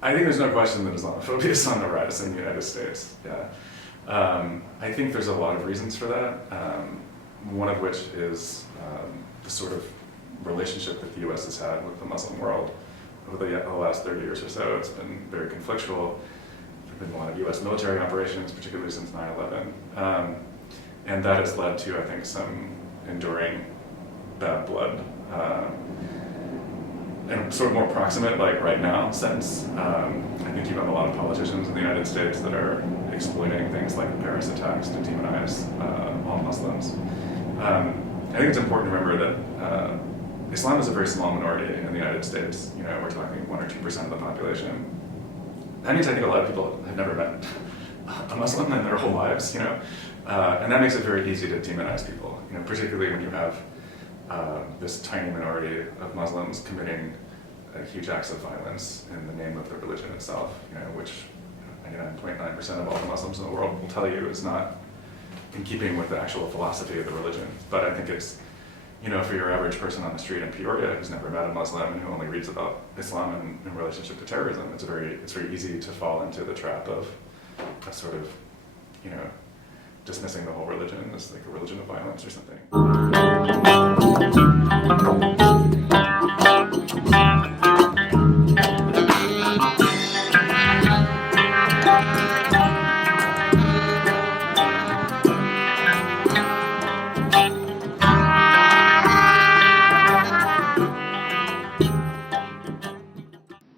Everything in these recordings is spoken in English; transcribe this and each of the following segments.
I think there's no question that Islamophobia is on the rise in the United States. Yeah, I think there's a lot of reasons for that. One of which is the sort of relationship that the U.S. has had with the Muslim world over the last 30 years or so. It's been very conflictual. There have been a lot of U.S. military operations, particularly since 9/11, and that has led to, I think, some enduring bad blood. And sort of more proximate, like right now, sense. I think you have a lot of politicians in the United States that are exploiting things like the Paris attacks to demonize all Muslims. I think it's important to remember that Islam is a very small minority in the United States. You know, we're talking 1 or 2% of the population. That means I think a lot of people have never met a Muslim in their whole lives. You know, and that makes it very easy to demonize people. You know, particularly when you have this tiny minority of Muslims committing huge acts of violence in the name of the religion itself, you know, which 99.9% of all the Muslims in the world will tell you is not in keeping with the actual philosophy of the religion. But I think it's, you know, for your average person on the street in Peoria who's never met a Muslim and who only reads about Islam in relationship to terrorism, it's very easy to fall into the trap of a sort of, you know, dismissing the whole religion as like a religion of violence or something.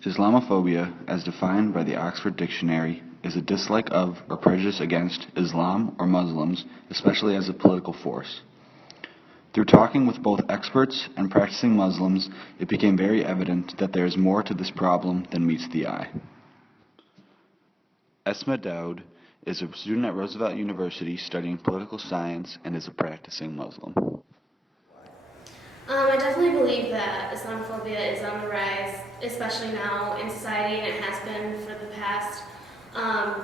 Islamophobia, as defined by the Oxford Dictionary, is a dislike of or prejudice against Islam or Muslims, especially as a political force. Through talking with both experts and practicing Muslims, it became very evident that there is more to this problem than meets the eye. Esma Daoud is a student at Roosevelt University studying political science and is a practicing Muslim. I definitely believe that Islamophobia is on the rise, especially now in society, and it has been for the past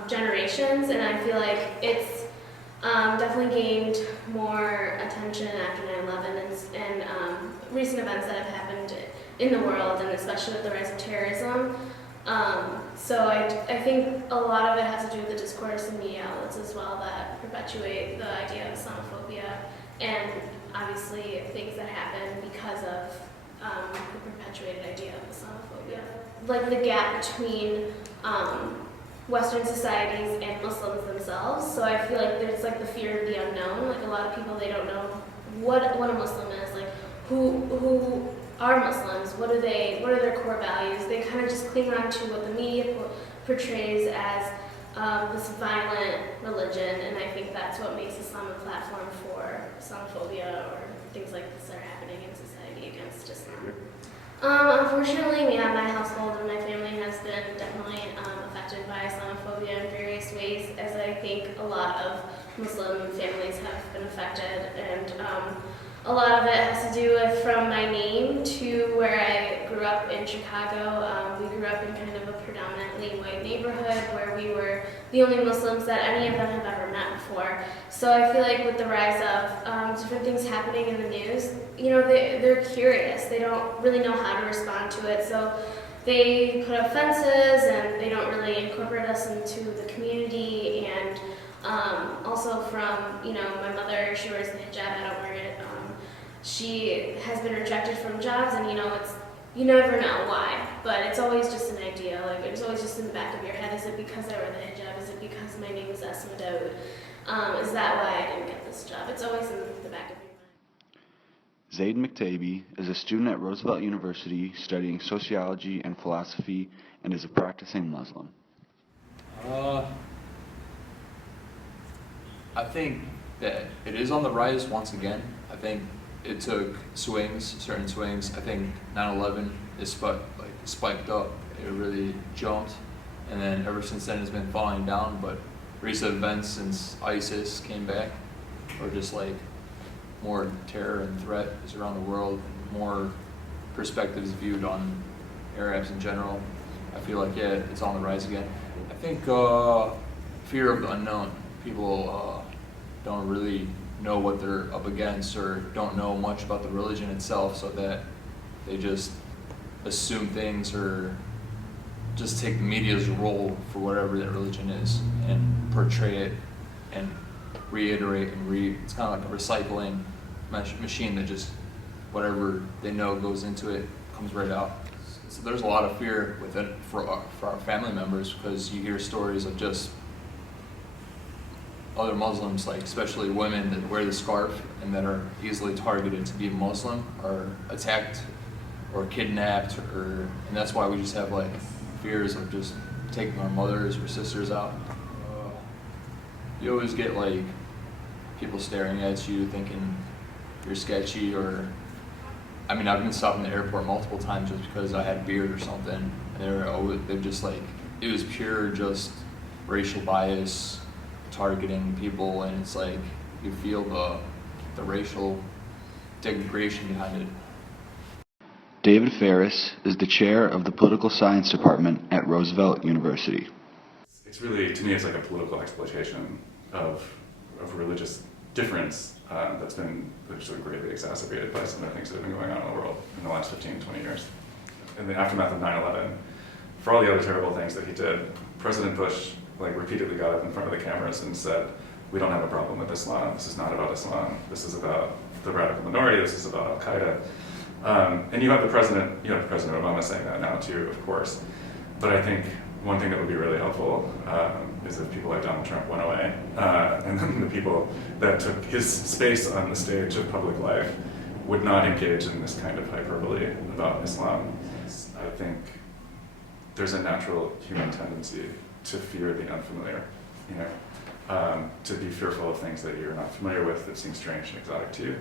generations, and I feel like it's definitely gained more attention after 9/11 and recent events that have happened in the world, and especially with the rise of terrorism. So I think a lot of it has to do with the discourse and media outlets as well that perpetuate the idea of Islamophobia, and obviously things that happen because of the perpetuated idea of Islamophobia. Like the gap between Western societies and Muslims themselves. So I feel like there's like the fear of the unknown. Like a lot of people, they don't know what a Muslim is. Like who are Muslims? What are their core values? They kind of just cling on to what the media portrays as this violent religion, and I think that's what makes Islam a platform for Islamophobia or things like this are happening in society against Islam. Unfortunately, yeah, my household and my family has been definitely affected by Islamophobia in various ways, as I think a lot of Muslim families have been affected, and a lot of it has to do with from my name to where I grew up in Chicago. We grew up in kind of a predominantly white neighborhood where we were the only Muslims that any of them have ever met before. So I feel like with the rise of different things happening in the news, you know, they're curious. They don't really know how to respond to it. So they put up fences and they don't really incorporate us into the community. And also from, you know, my mother, she wears the hijab, I don't wear it. She has been rejected from jobs, and you never know why, but it's always just an idea. Like it's always just in the back of your head. Is it because I wear the hijab? Is it because my name is Esma Daoud? Is that why I didn't get this job? It's always in the back of your mind. Zaid McTaby is a student at Roosevelt University studying sociology and philosophy and is a practicing Muslim. I think that it is on the rise once again. I think it took certain swings. I think 9/11 is spiked up. It really jumped, and then ever since then it's been falling down. But recent events since ISIS came back, or just like more terror and threat is around the world, more perspectives viewed on Arabs in general. I feel like it's on the rise again. I think fear of the unknown. People don't really know what they're up against or don't know much about the religion itself, so that they just assume things or just take the media's role for whatever that religion is and portray it and reiterate and it's kind of like a recycling machine that just whatever they know goes into it comes right out. So there's a lot of fear with it for our family members, because you hear stories of just other Muslims, like especially women that wear the scarf and that are easily targeted to be Muslim, are attacked or kidnapped, and that's why we just have like fears of just taking our mothers or sisters out. You always get like people staring at you thinking you're sketchy, or I mean, I've been stopped in the airport multiple times just because I had a beard or something, and they're just like, it was pure just racial bias targeting people, and it's like you feel the racial degradation behind it. David Ferris is the chair of the Political Science Department at Roosevelt University. It's really, to me, it's like a political exploitation of religious difference that's been sort of greatly exacerbated by some of the things that have been going on in the world in the last 15, 20 years. In the aftermath of 9/11, for all the other terrible things that he did, President Bush repeatedly got up in front of the cameras and said, "We don't have a problem with Islam. This is not about Islam. This is about the radical minority. This is about Al-Qaeda." And you have President Obama saying that now too, of course. But I think one thing that would be really helpful is if people like Donald Trump went away, and then the people that took his space on the stage of public life would not engage in this kind of hyperbole about Islam. I think there's a natural human tendency to fear the unfamiliar, to be fearful of things that you're not familiar with, that seem strange and exotic to you.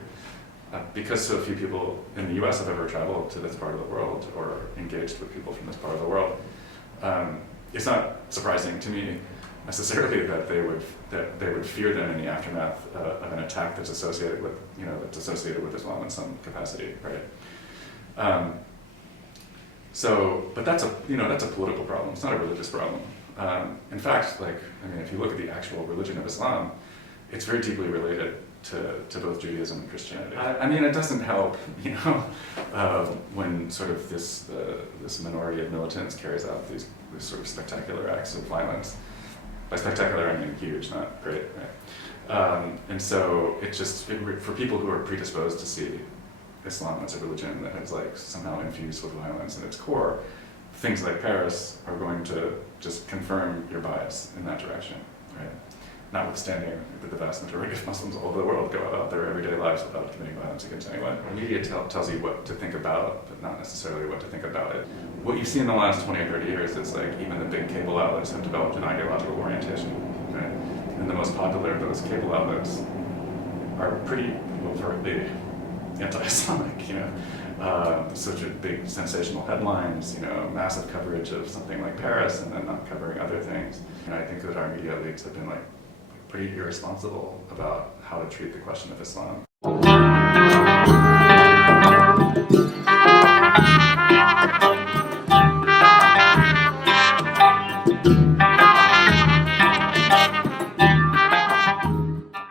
Because so few people in the US have ever traveled to this part of the world or engaged with people from this part of the world, it's not surprising to me necessarily that they would fear them in the aftermath of an attack that's associated with Islam in some capacity, right? But that's a political problem. It's not a religious problem. In fact, if you look at the actual religion of Islam, it's very deeply related to both Judaism and Christianity. It doesn't help, when sort of this minority of militants carries out these sort of spectacular acts of violence. By spectacular, I mean huge, not great, right? And so it's just, for people who are predisposed to see Islam as a religion that is somehow infused with violence at its core, things like Paris are going to just confirm your bias in that direction, right? Notwithstanding that the vast majority of Muslims all over the world go about their everyday lives without committing violence against anyone. The media tells you what to think about, but not necessarily what to think about it. What you see in the last 20 or 30 years is even the big cable outlets have developed an ideological orientation, right? And the most popular of those cable outlets are pretty overtly anti-Islamic, such a big sensational headlines, massive coverage of something like Paris and then not covering other things. And I think that our media leagues have been pretty irresponsible about how to treat the question of Islam.